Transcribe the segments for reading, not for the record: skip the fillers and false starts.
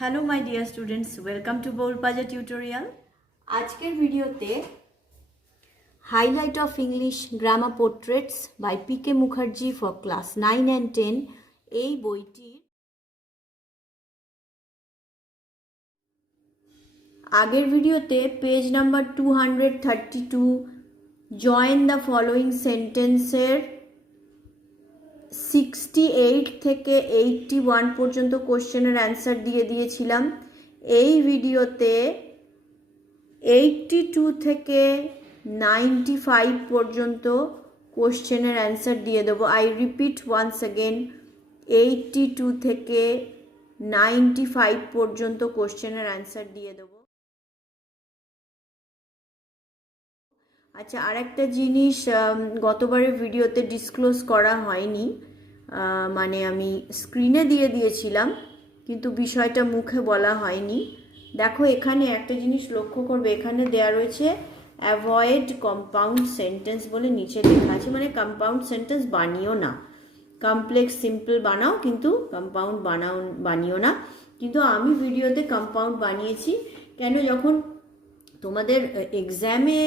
Hello my dear students, welcome to Boul Panja tutorial. আজকের ভিডিওতে Highlight of English Grammar Portraits by P.K. Mukherjee for class 9 and 10 এই বইটির আগের ভিডিওতে page number 232 join the following সেন্টেন্সের 68 থেকে 81 পর্যন্ত কোশ্চেনের অ্যান্সার দিয়ে দিয়েছিলাম। এই ভিডিওতে 82 থেকে 95 পর্যন্ত কোশ্চেনের অ্যান্সার দিয়ে দেবো। আই রিপিট ওয়ান্স অ্যাগেন, 82 থেকে 95 পর্যন্ত কোশ্চেনের অ্যান্সার দিয়ে দেবো। আচ্ছা, আরেকটা জিনিস গতবারের ভিডিওতে ডিসক্লোজ করা হয়নি, মানে আমি স্ক্রিনে দিয়ে দিয়েছিলাম কিন্তু বিষয়টা মুখে বলা হয়নি। দেখো, এখানে একটা জিনিস লক্ষ্য করবে, এখানে দেয়া রয়েছে অ্যাভয়েড কম্পাউন্ড সেন্টেন্স বলে নিচে লেখা আছে, মানে কম্পাউন্ড সেন্টেন্স বানিও না, কমপ্লেক্স সিম্পল বানাও কিন্তু কম্পাউন্ড বানিও না। কিন্তু আমি ভিডিওতে কম্পাউন্ড বানিয়েছি। কেন? যখন তোমাদের এক্সামে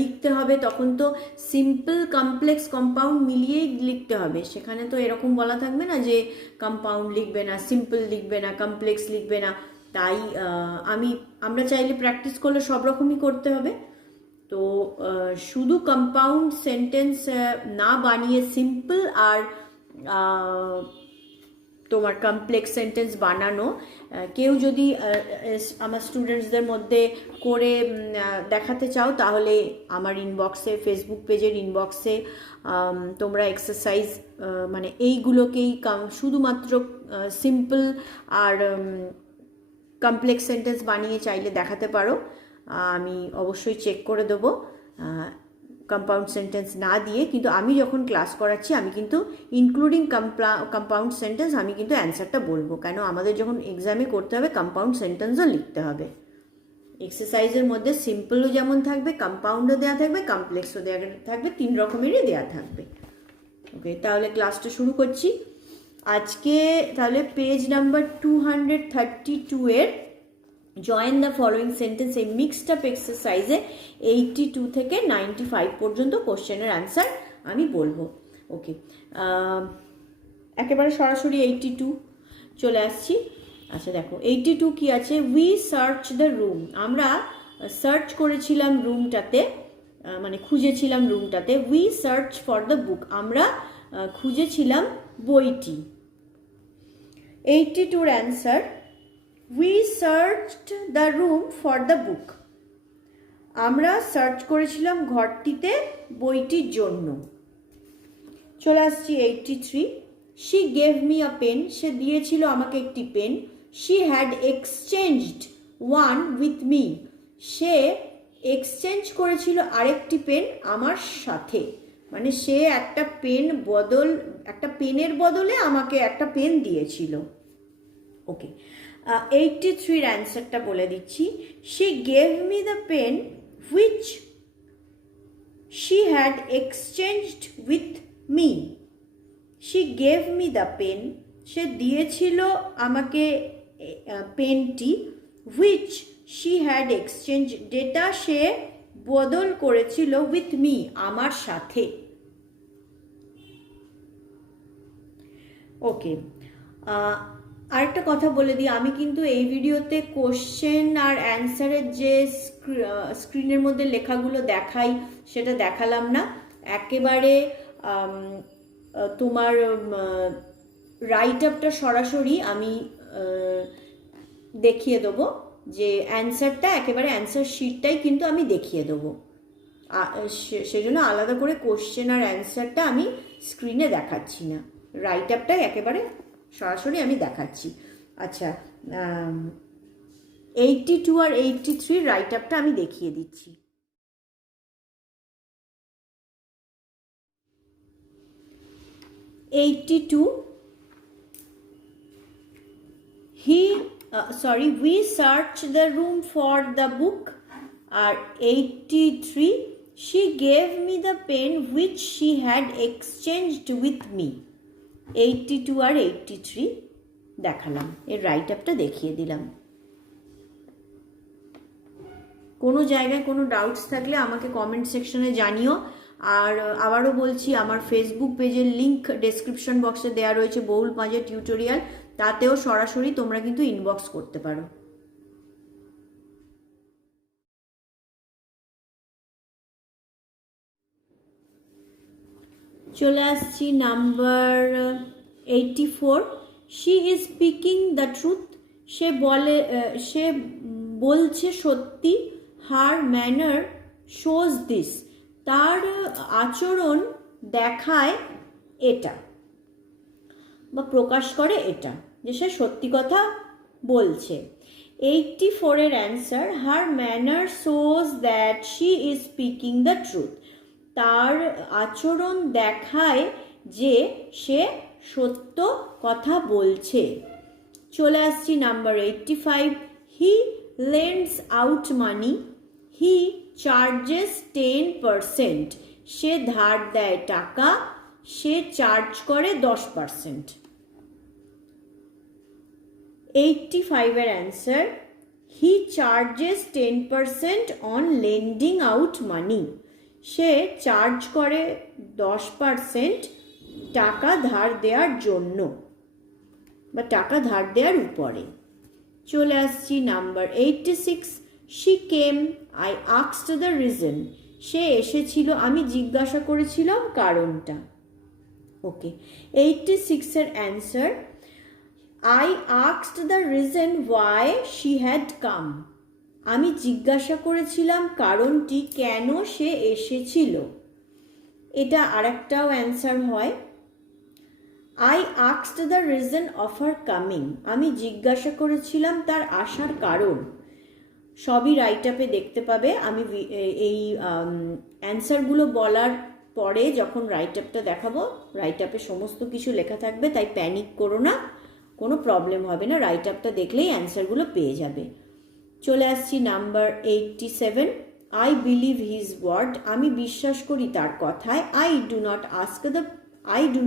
লিখতে হবে তখন তো সিম্পল কমপ্লেক্স কম্পাউন্ড মিলিয়েই লিখতে হবে। সেখানে তো এরকম বলা থাকবে না যে কম্পাউন্ড লিখবে না, সিম্পল লিখবে না, কমপ্লেক্স লিখবে না। তাই আমরা চাইলে প্র্যাকটিস করলে সব রকমই করতে হবে। তো শুধু কম্পাউন্ড সেন্টেন্স না বানিয়ে সিম্পল আর তোমার কমপ্লেক্স সেন্টেন্স বানানো কেউ যদি আমার স্টুডেন্টসদের মধ্যে করে দেখাতে চাও তাহলে আমার ইনবক্সে, ফেসবুক পেজের ইনবক্সে তোমরা এক্সারসাইজ মানে এইগুলোকেই শুধুমাত্র সিম্পল আর কমপ্লেক্স সেন্টেন্স বানিয়ে চাইলে দেখাতে পারো। আমি অবশ্যই চেক করে দেবো কম্পাউন্ড সেন্টেন্স না দিয়ে। কিন্তু আমি যখন ক্লাস করাচ্ছি আমি কিন্তু ইনক্লুডিং কম্পাউন্ড সেন্টেন্স আমি কিন্তু অ্যান্সারটা বলবো। কেন? আমাদের যখন এক্সামে করতে হবে কম্পাউন্ড সেন্টেন্সও লিখতে হবে। এক্সারসাইজের মধ্যে সিম্পলও যেমন থাকবে, কম্পাউন্ডও দেওয়া থাকবে, কমপ্লেক্সও দেওয়া থাকবে, 3 রকমেরই দেওয়া থাকবে। ওকে, তাহলে ক্লাসটা শুরু করছি আজকে। তাহলে পেজ নাম্বার 232 এর জয়েন দ্য ফলোয়িং সেন্টেন্স এই মিক্সড আপ এক্সারসাইজে 82 থেকে 95 পর্যন্ত কোশ্চেনের অ্যান্সার আমি বলবো। ওকে, একেবারে সরাসরি 82 চলে আসছি। আচ্ছা দেখো, 82 কি আছে? We search the room. আমরা সার্চ করেছিলাম রুমটাতে, মানে খুঁজেছিলাম রুমটাতে। We search for the book. আমরা খুঁজেছিলাম বইটি। 82-র answer We searched the room for the book. আমরা সার্চ করেছিলাম ঘরটিতে বইটির জন্য। চলে আসছি 83। She gave me a pen. সে দিয়েছিল আমাকে একটি pen. She had exchanged one with me. সে এক্সচেঞ্জ করেছিল আরেকটি পেন আমার সাথে, মানে সে একটা পেনের বদলে আমাকে একটা পেন দিয়েছিল। ওকে, 83-র অ্যান্সারটা বলে দিচ্ছি। She gave me the pen which she had exchanged with me. She gave me the pen. সে দিয়েছিল আমাকে পেনটি, which she had exchanged, যেটা সে বদল করেছিল with me, আমার সাথে। ওকে, আরেকটা কথা বলে দিই, আমি কিন্তু এই ভিডিওতে কোশ্চেন আর অ্যান্সারের যে স্ক্রিনের মধ্যে লেখাগুলো দেখাই সেটা দেখালাম না। একেবারে তোমার রাইট আপটা সরাসরি আমি দেখিয়ে দেবো, যে অ্যান্সারটা একেবারে অ্যান্সার শিটটাই কিন্তু আমি দেখিয়ে দেবো। সেজন্য আলাদা করে কোশ্চেন আর অ্যান্সারটা আমি স্ক্রিনে দেখাচ্ছি না, রাইট আপটাই একেবারে সরাসরি আমি দেখাচ্ছি। আচ্ছা, 82 আর 83 রাইট আপটা আমি দেখিয়ে দিচ্ছি। 82 we search the room for the book, R 83 she gave me the pen which she had exchanged with me। 82 আর 83 দেখালাম, এর রাইট আপটা দেখিয়ে দিলাম। কোনো জায়গায় কোনো ডাউটস থাকলে আমাকে কমেন্ট সেকশনে জানিও। আর আবারও বলছি, আমার ফেসবুক পেজের লিঙ্ক ডেসক্রিপশন বক্সে দেওয়া রয়েছে, বউল পাঁজা টিউটোরিয়াল, তাতেও সরাসরি তোমরা কিন্তু ইনবক্স করতে পারো। চলে আসছি number 84। She is speaking the truth. সে বলছে সত্যি। Her manner shows this. তার আচরণ দেখায় এটা বা প্রকাশ করে এটা, যে সে সত্যি কথা বলছে। 84-এর answer, her manner shows that she is speaking the truth. তার আচরণ দেখায় যে সে সত্য কথা বলছে। চলে আসছি number 85। He lends out money. He charges 10%। সে ধার দেয় টাকা, সে চার্জ করে 10%। 85-এর answer, he charges 10% on lending out money. সে চার্জ করে 10% টাকা ধার দেওয়ার জন্য বা টাকা ধার দেওয়ার উপরে। চলে আসছি number 86। She came, I asked the reason. সে এসেছিল, আমি জিজ্ঞাসা করেছিলাম কারণটা। ওকে, 86-এর answer, I asked the reason why she had come. আমি জিজ্ঞাসা করেছিলাম কারণটি, কেন সে এসেছিল। এটা আরেকটাও অ্যান্সার হয়, I asked the reason of her coming. আমি জিজ্ঞাসা করেছিলাম তার আসার কারণ। সবই রাইট আপে দেখতে পাবে। আমি এই অ্যান্সারগুলো বলার পরে যখন রাইট আপটা দেখাবো, রাইট আপে সমস্ত কিছু লেখা থাকবে, তাই প্যানিক করো না, কোনো প্রবলেম হবে না। রাইট আপটা দেখলেই অ্যান্সারগুলো পেয়ে যাবে। চলে আসছি number 87। I believe his word. আমি বিশ্বাস করি তার কথায়। I do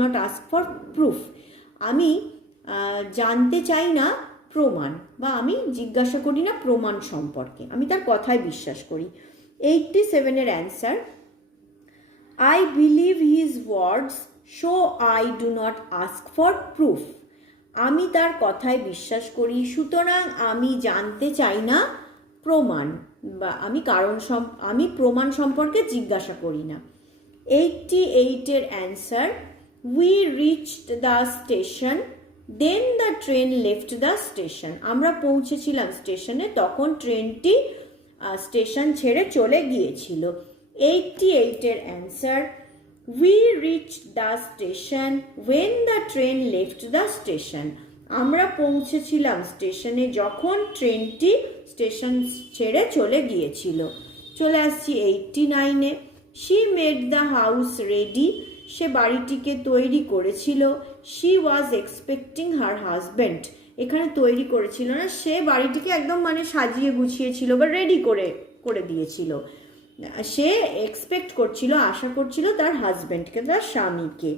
not ask for proof. আমি জানতে চাই না প্রমাণ, বা আমি জিজ্ঞাসা করি না প্রমাণ সম্পর্কে, আমি তার কথায় বিশ্বাস করি। 87-এর answer, I believe his words so I do not ask for proof. আমি তার কথায় বিশ্বাস করি, সুতরাং আমি জানতে চাই না প্রমাণ, বা আমি প্রমাণ সম্পর্কে জিজ্ঞাসা করি না। 88-এর answer, we reached the station then the train left the station. আমরা পৌঁছেছিলাম স্টেশনে, তখন ট্রেনটি স্টেশন ছেড়ে চলে গিয়েছিল। 88-এর answer, we reached the station when the train left the station. আমরা পৌঁছেছিলাম স্টেশনে যখন ট্রেনটি স্টেশন ছেড়ে চলে গিয়েছিল। চলে আসছি 89-এ। She made the house ready. সে বাড়িটিকে তৈরি করেছিল। She was expecting her husband. এখানে তৈরি করেছিল না, সে বাড়িটিকে একদম সাজিয়ে গুছিয়েছিল বা রেডি করে দিয়েছিল। সে এক্সপেক্ট করছিল, আশা করছিল তার হাজব্যান্ডকে, তার স্বামীকে।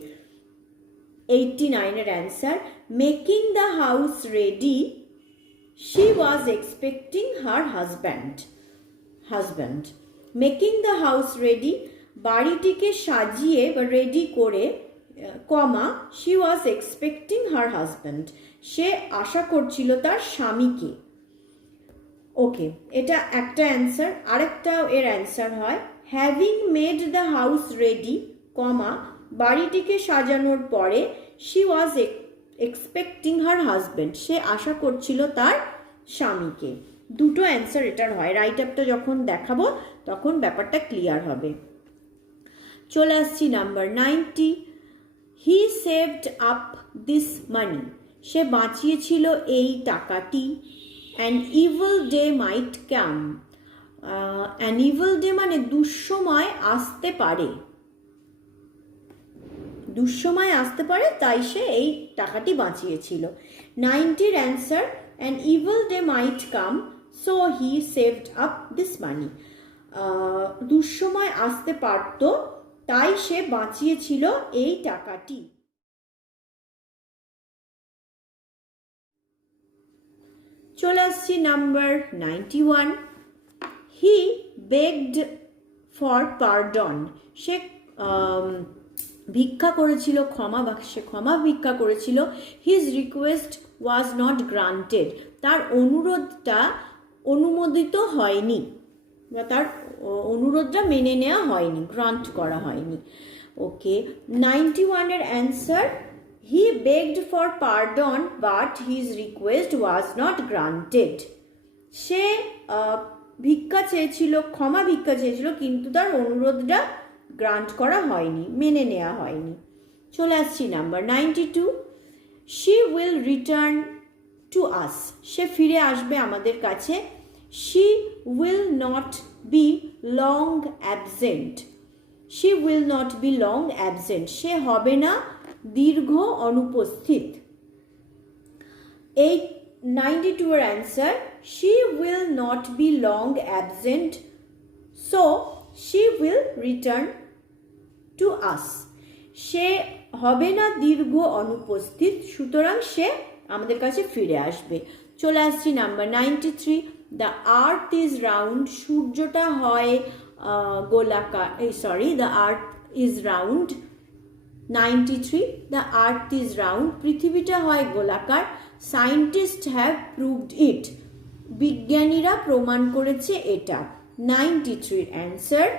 89-এর answer, making the house ready. She was expecting her husband. Making the house ready, বাড়িটিকে সাজিয়ে বা রেডি করে, comma, she was expecting her husband. সে আশা করছিল তার স্বামীকে। ওকে, এটা একটা অ্যান্সার। আরেকটাও এর অ্যান্সার হয়, having made the house ready, comma, বাড়িটিকে সাজানোর পরে, she was expecting her husband. সে আশা করছিল তার স্বামীকে। দুটো অ্যান্সার এটার হয়। রাইট আপটা যখন দেখাবো তখন ব্যাপারটা ক্লিয়ার হবে। চলে আসছি number 90। He saved up this money. সে বাঁচিয়েছিল এই টাকাটি। An evil day might come. An evil day মানে দুঃসময় আসতে পারে, দুঃসময় আসতে পারে, তাই সে এই টাকাটি বাঁচিয়েছিল। 90-এর answer, an evil day might come so he saved up this money. দুঃসময় আসতে পারত, তাই সে বাঁচিয়েছিল এই টাকাটি। চলে আসছি number 91। He begged for pardon. সে ভিক্ষা করেছিল, ক্ষমা ভিক্ষা করেছিল। His request was not granted. তার অনুরোধটা অনুমোদিত হয়নি, বা তার অনুরোধটা মেনে নেওয়া হয়নি, গ্রান্ট করা হয়নি। ওকে, 91-এর answer he begged for pardon but his request was not granted. সে ক্ষমা ভিক্ষা চেয়েছিল, কিন্তু তার অনুরোধটা গ্রান্ট করা হয়নি, মেনে নেওয়া হয়নি। চলে আসছি number 92। She will return to us. সে ফিরে আসবে আমাদের কাছে। She will not be long absent. She will not be long absent. সে হবে না দীর্ঘ অনুপস্থিত। 92-এর answer she will not be long absent, so she will return to us. সে হবে না দীর্ঘ অনুপস্থিত, সুতরাং সে আমাদের কাছে ফিরে আসবে। চলে আসছি number 93। The earth is round. সূর্যটা হয় গোলাকার, the earth is round. 93, the earth is round. পৃথিবীটা হয় গোলাকার। সায়েন্টিস্ট হ্যাভ প্রুভড ইট। বিজ্ঞানীরা প্রমাণ করেছে এটা। 93-এর answer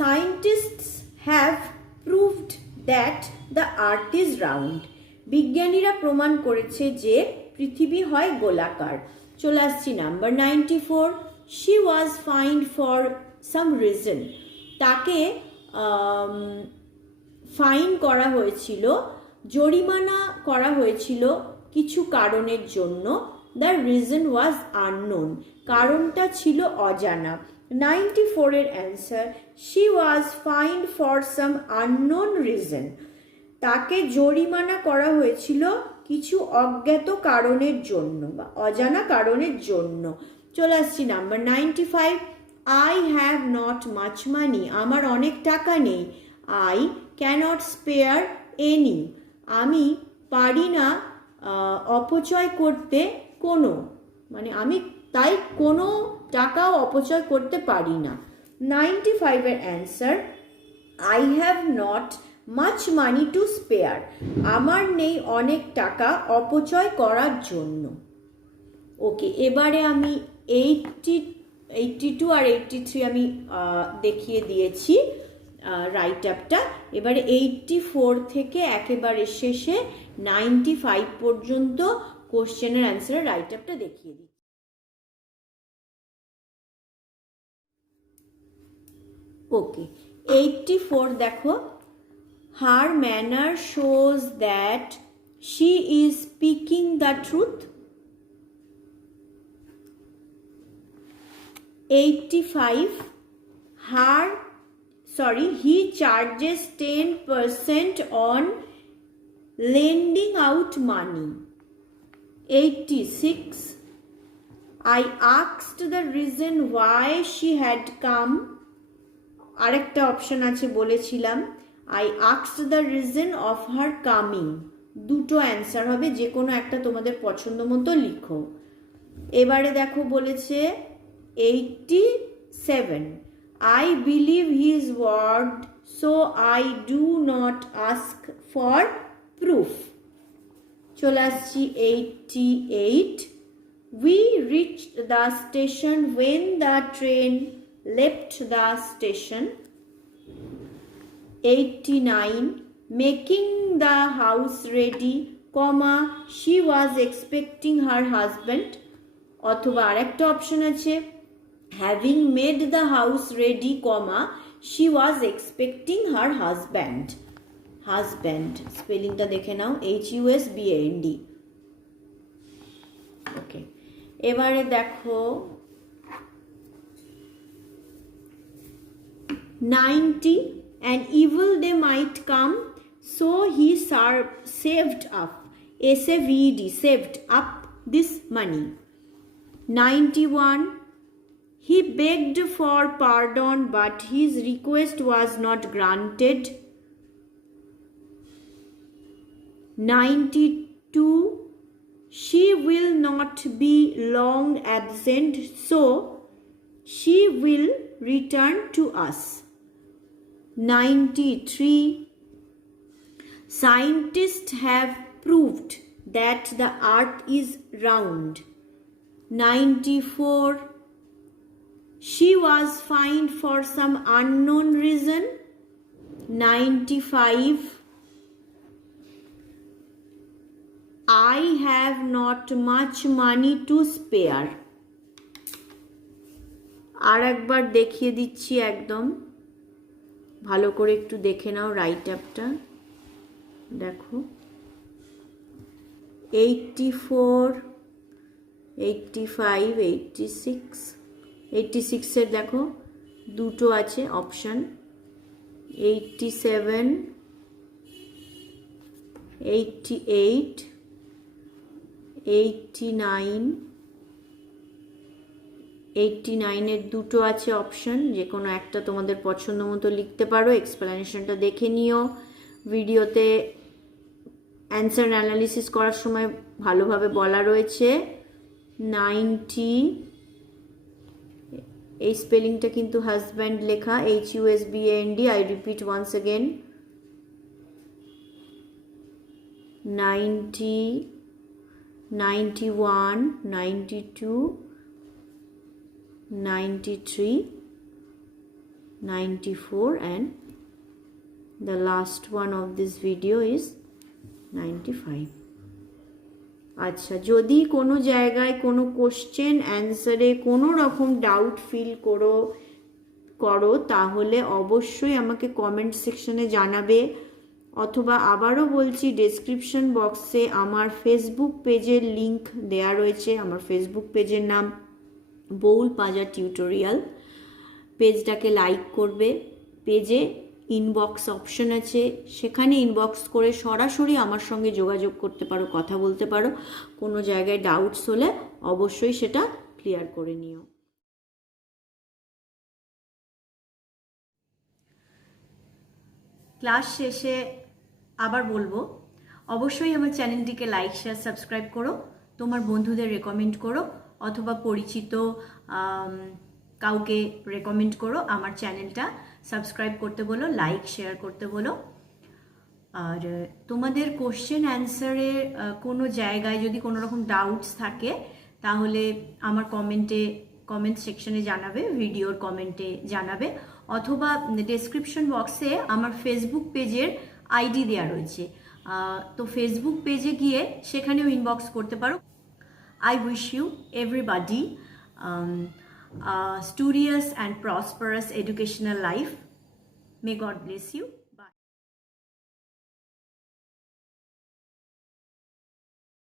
scientists have proved that the earth is round. বিজ্ঞানীরা প্রমাণ করেছে যে পৃথিবী হয় গোলাকার। চলে আসছি number 94। she was fined for some reason. তাকে ফাইন করা হয়েছিল, জরিমানা করা হয়েছিল কিছু কারণের জন্য। the reason was unknown. কারণটা ছিল অজানা। 94-এর answer she was fined for some unknown reason. তাকে জরিমানা করা হয়েছিল কিছু অজ্ঞাত কারণের জন্য বা অজানা কারণের জন্য। চলে আসছি number 95। I have not much money. আমার অনেক টাকা নেই। I cannot spare any. আমি পারি না অপচয় করতে আমি তাই কোনো টাকাও অপচয় করতে পারি না। 95-এর answer I have not much money to spare. আমার নেই অনেক টাকা অপচয় করার জন্য। ওকে, এবারে আমি 82 আর 83 আমি দেখিয়ে দিয়েছি রাইট আপটা। এবারে 84 থেকে একেবারে শেষে 95 পর্যন্ত কোশ্চেনের অ্যান্সারের রাইট আপটা দেখিয়ে দিই। ওকে, 84 দেখো, her manner shows that she is speaking the truth. 85, he charges 10% on lending out money. 86, I asked the reason why she had come. আরেকটা অপশন আছে বলেছিলাম, I asked the reason of her coming. দুটো answer হবে, যে কোনো একটা তোমাদের পছন্দ মতো লিখো। এবারে দেখো বলেছে 87, I believe his word, so I do not ask for proof. চলে আসছি 88, we reached the station when the train left the station. 89, making the house ready, she was expecting her husband. অথবা আরেকটা অপশন আছে, having made the house ready, she was expecting her husband. স্পেলিংটা দেখে নাও, HUSBAND। ওকে, এবারে দেখো 90, an evil day might come, so he saved up, saved up this money. 91, he begged for pardon but his request was not granted. 92, she will not be long absent, so she will return to us. 93. Scientists have proved that the earth is round. 94. She was fined for some unknown reason. 95. I have not much money to spare. আর একবার দেখিয়ে দিচ্ছি, একদম ভালো করে একটু দেখে নাও right আপটা। দেখো 84, 85, 86, 86-এর দেখো দুটো আছে অপশান, 87, 88, 89, 89-এর দুটো আছে অপশান, যে কোনো একটা তোমাদের পছন্দ মতো লিখতে পারো। এক্সপ্লেনেশনটা দেখে নিও, ভিডিওতে অ্যান্সার অ্যানালিসিস করার সময় ভালোভাবে বলা রয়েছে। 90, এই স্পেলিংটা কিন্তু হাজব্যান্ড লেখা, HUSBAND, I repeat once again. 90, 91, 92, 93, 94, and the last one of this video is 95. আচ্ছা, যদি কোনো জায়গায় কোনো কোশ্চেন অ্যান্সারে কোনো রকম ডাউট ফিল করো তাহলে অবশ্যই আমাকে কমেন্ট সেকশনে জানাবে, অথবা আবারও বলছি ডেসক্রিপশন বক্সে আমার ফেসবুক পেজের লিংক দেয়া রয়েছে। আমার ফেসবুক পেজের নাম বৌল পাঁজা টিউটোরিয়াল। পেজটাকে লাইক করবে। পেজে ইনবক্স অপশন আছে, সেখানে ইনবক্স করে সরাসরি আমার সঙ্গে যোগাযোগ করতে পারো, কথা বলতে পারো। কোনো জায়গায় ডাউটস হলে অবশ্যই সেটা ক্লিয়ার করে নিও। ক্লাস শেষে আবার বলবো, অবশ্যই আমার চ্যানেলটিকে লাইক, শেয়ার, সাবস্ক্রাইব করো, তোমার বন্ধুদের রেকমেন্ড করো, অথবা পরিচিত কাউকে রেকমেন্ড করো। আমার চ্যানেলটা সাবস্ক্রাইব করতে বলো, লাইক শেয়ার করতে বলো। আর তোমাদের কোশ্চেন অ্যান্সারে কোনো জায়গায় যদি কোনো রকম ডাউটস থাকে তাহলে আমার কমেন্ট সেকশনে জানাবে, ভিডিওর কমেন্টে জানাবে, অথবা ডেসক্রিপশন বক্সে আমার ফেসবুক পেজের আইডি দেওয়া রয়েছে, তো ফেসবুক পেজে গিয়ে সেখানেও ইনবক্স করতে পারো। I wish you everybody a studious and prosperous educational life. May God bless you.